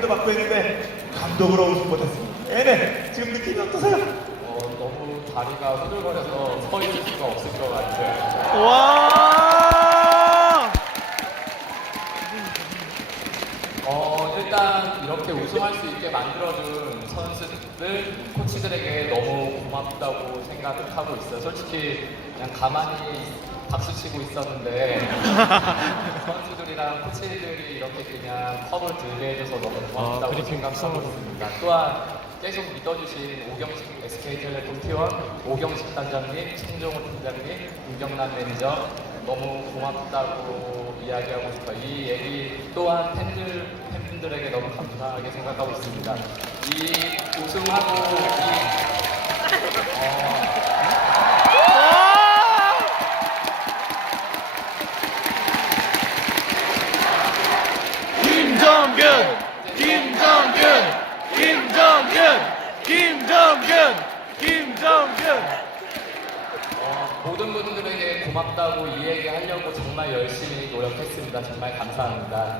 도 맡고 있는데 감독으로 우승 못했습니다. 네네. 지금 느낌이 어떠세요? 어, 너무 다리가 후들거려서 서 있을 수가 없을 것 같아요. 와! 어, 일단 이렇게 우승할 수 있게 만들어준 선수들, 코치들에게 너무 고맙다고 생각하고 있어요. 솔직히 그냥 가만히 박수 치고 있었는데 선수들이랑 코치들이 그냥 컵을 들게 해줘서 너무 고맙다고 생각하고 있습니다. 또한 계속 믿어주신 오경식 SK텔레콤 T1, 오경식 단장님, 송정호 팀장님, 김경란 매니저 너무 고맙다고 이야기하고 싶어요. 이 얘기 또한 팬들, 팬분들에게 너무 감사하게 생각하고 있습니다. 이 우승하고 이 김정균! 김정균! 어, 모든 분들에게 고맙다고 이 얘기 하려고 정말 열심히 노력했습니다. 정말 감사합니다.